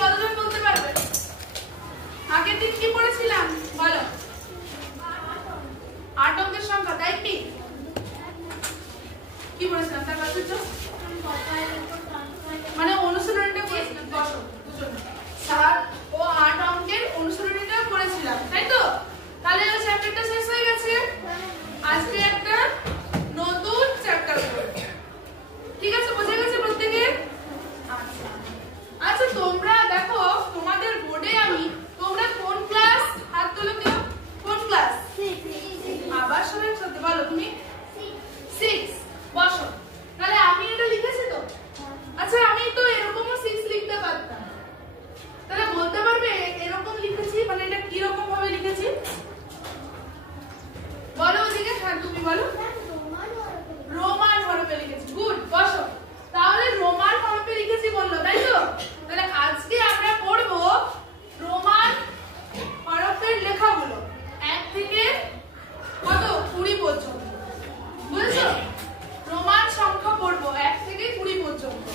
কতজন বলতে পারবে? আগের দিন কি পড়েছিলাম বলো? 8 অঙ্কের সংখ্যা, তাই কি? কি পড়েছিলাম তার কথা? মানে অনুশীলনীটা করেছিলাম, বসো দুজন। 7 ও 8 অঙ্কের অনুশীলনীটা করেছিলাম, তাই তো? তাহলে এই চ্যাপ্টারটা শেষ হয়ে গেছে। আজকে একটা নতুন চ্যাপ্টার পড়ব, ঠিক আছে? বুঝে গেছে প্রত্যেকের? আচ্ছা তোমরা দেখো তোমাদের বোর্ডে আমি, তোমরা কোন ক্লাস? হাত তুলো কেউ। কোন ক্লাস? 6। আবার সবাই সাথে বলো তুমি 6। বসো। তাহলে আমি এটা লিখেছি তো? আচ্ছা আমি তো এরকমও 6 লিখতে পারতাম, তাহলে বলতে পারবে এরকম লিখেছি মানে এটা কি রকম ভাবে লিখেছি? বলো ওদিকে। হ্যাঁ তুমি বলো। রোমান হরফে লিখেছি। গুড। বসো। তাহলে রোমান হরফে লিখেছি বললো, তাই তো? তাহলে আজকে আমরা পড়ব রোমান হরফের লেখাগুলো 1 থেকে কত 20 পর্যন্ত। বুঝেছো? রোমান সংখ্যা পড়ব 1 থেকে 20 পর্যন্ত।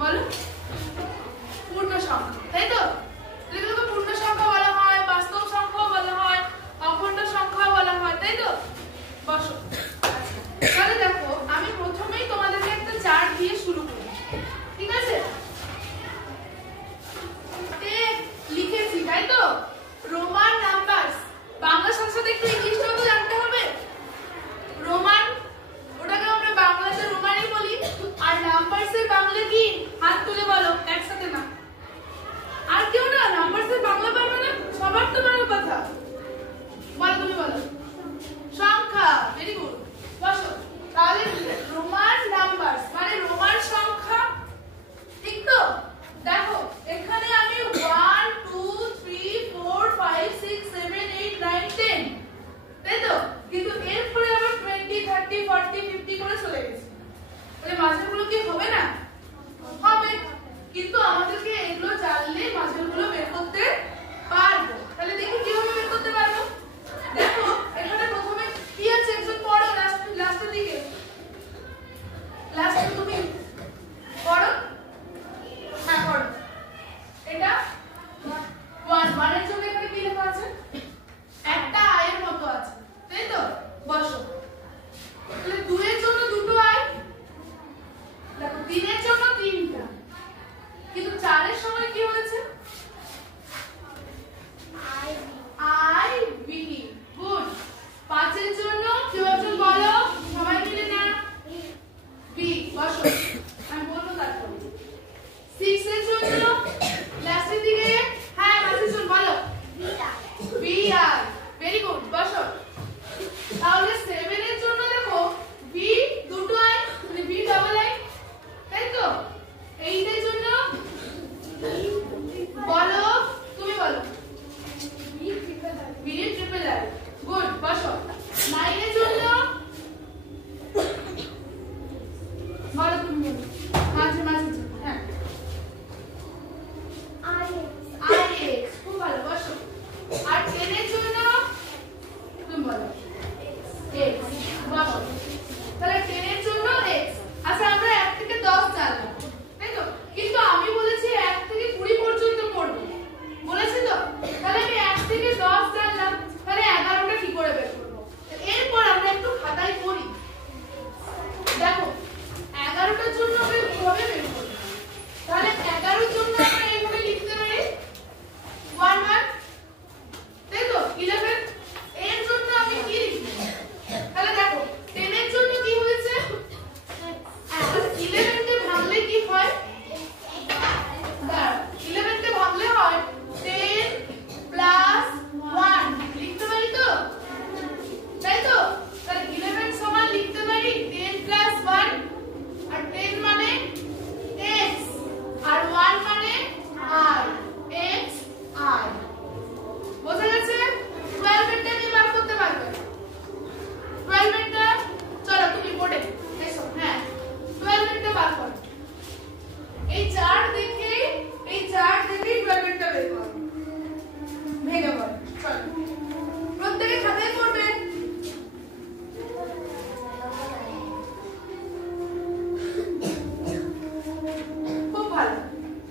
বলো পূর্ণ সংখ্যা, তাই তো? এগুলোকে পূর্ণ সংখ্যা বলা হয়, বাস্তব সংখ্যা বলা হয়, অখণ্ড সংখ্যা বলা হয়, তাই তো? বসো। তাহলে দেখো আমি প্রথমেই তোমাদেরকে একটা চার্ট দিয়ে শুরু করি, ঠিক আছে? লিখেছি, তাই তো? Roman numbers. বাংলা সাথে একটু ইংলিশটাও তো জানতে হবে। রোমান ওটাকে আমরা বাংলাতে রোমানই বলি, আর নাম্বারসের বাংলা কি? হাত তুলে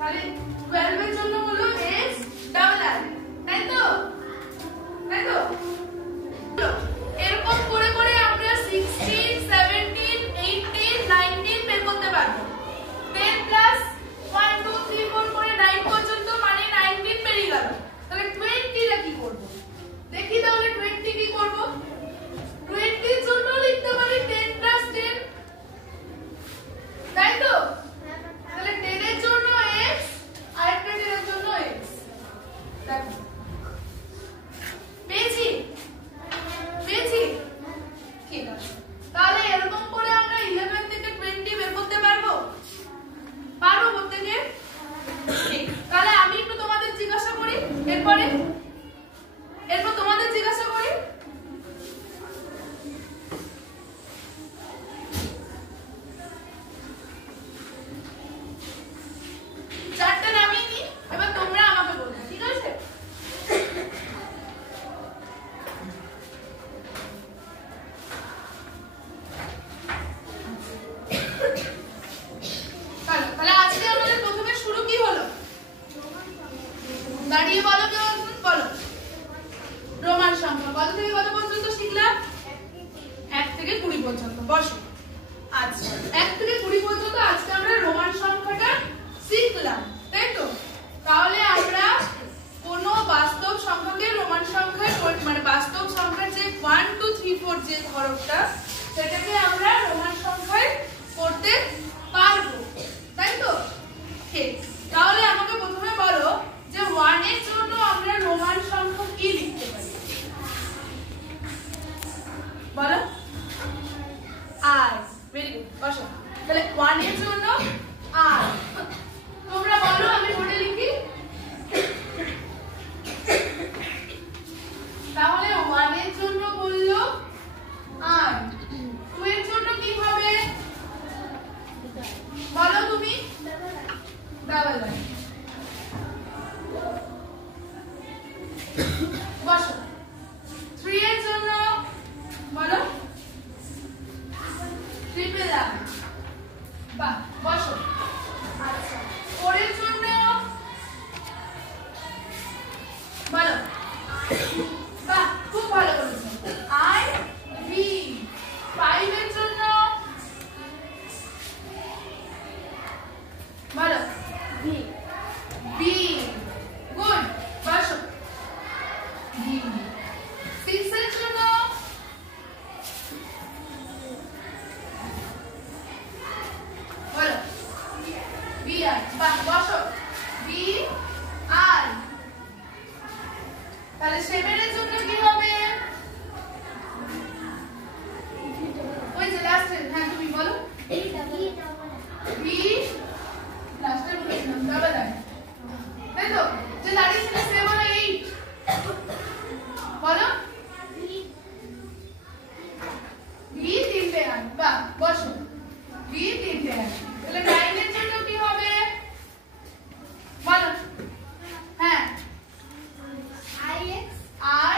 তাহলে 12 এর জন্য হলো x ডাবল আর, তাই তো? তাই তো? এরকম করে করে আমরা 16 17 18 19 বের করতে পারবো। 10 প্লাস 1 2 3 4 করে 9 পর্যন্ত মানে 19 বেরিয়ে গেল। তাহলে 20 টা কি করব? দেখি তাহলে 20 কি করব? 20 এর জন্য লিখতে পারি 10 প্লাস 10, তাই তো? তাহলে 10 এর জন্য x আর একটা 10 এর জন্য x। দেখো পেয়েছি পেয়েছি, ঠিক আছে। তাহলে এরকম করে আমরা 11 থেকে 20 বের করতে পারবো পারবো প্রত্যেকে? ঠিক। তাহলে আমি একটু তোমাদের জিজ্ঞাসা করি, এরপর তোমাদের জিজ্ঞাসা করি। চারটা নামিয়ে নি, এবার তোমরা আমাকে বলবে, ঠিক আছে? তাহলে আজকে আমাদের প্রথমে শুরু কি হলো? দাঁড়িয়ে বলো, কেউ বলো। রোমান সংখ্যা কত থেকে কত পর্যন্ত শিখলাম? 1 থেকে 20 পর্যন্ত। বসো। আচ্ছা 1 থেকে 20 পর্যন্ত আজকে আমরা রোমান সংখ্যাটা শিখলাম, তাই তো? তাহলে আমরা কোন বাস্তব সংখ্যাকে রোমান সংখ্যায় মানে বাস্তব সংখ্যার যে 1 2 3 4 যে হরফটা সেটাকে আমরা রোমান সংখ্যায় করতে পারবো, তাই তো? ঠিক। তাহলে আমাকে প্রথমে বলো যে 1 এর জন্য আমরা রোমান সংখ্যা কি লিখতে পারি? বলো। আর ভেরি গুড, বসো। তাহলে 1 এর জন্য আর তোমরা বলো, আমি বোর্ডে লিখি। তাহলে 1 এর জন্য বললো আর, 2 এর জন্য কি হবে বলো তুমি? ডাবল আর। বসো। 3 এর জন্য বলো ট্রিপল আর। বাহ, বসো। আচ্ছা 4 এর জন্য বলো। বাহ, খুব ভালো করেছো। I V. 5 এর জন্য বলো ভি বি। গুড, বসো। ভি। 6 এর জন্য বলো বি আর। বাহ, বসো। বি আর। তাহলে 7 এর জন্য কি হবে? ওই যে লাস্ট এর, হ্যাঁ তুমি বলো। বি লাস্টের বলেছিলাম ডাবল আর, তাই তো? যে দাঁড়িয়েছিল 7 আর 8 বলো। বি 3টে আর। বাহ, বসো। বি 3টে আর। তাহলে 9 এর জন্য কি হবে বলো? হ্যাঁ আর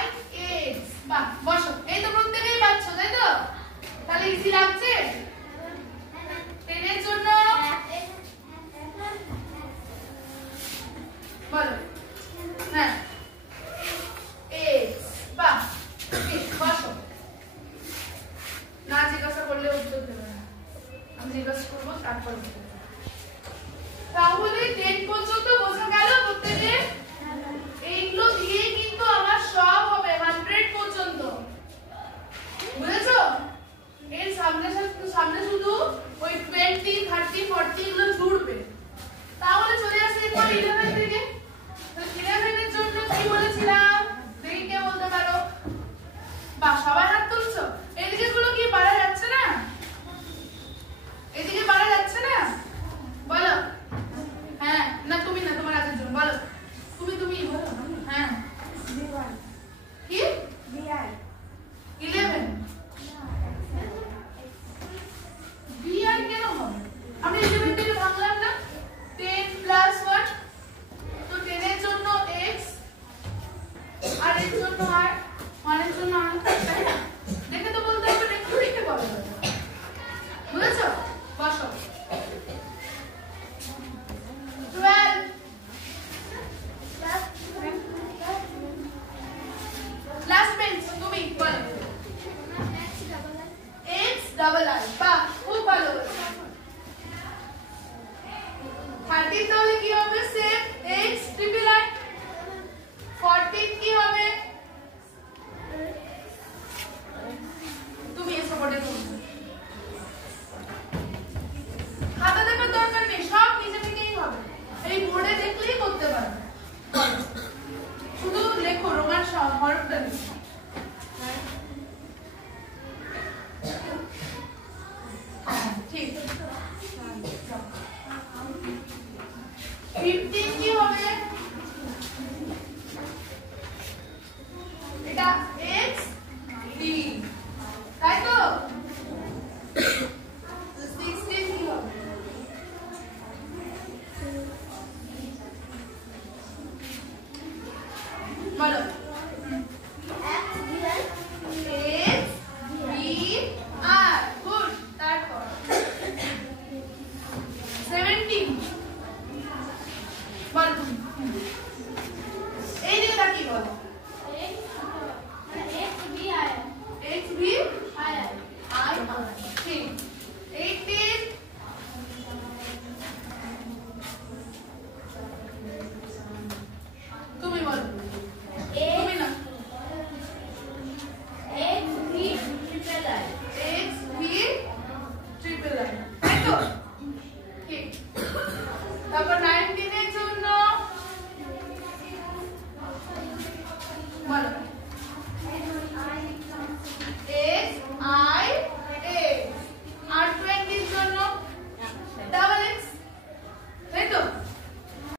30 তাহলে কি হবে সেম x ট্রিপল i 40 কি হবে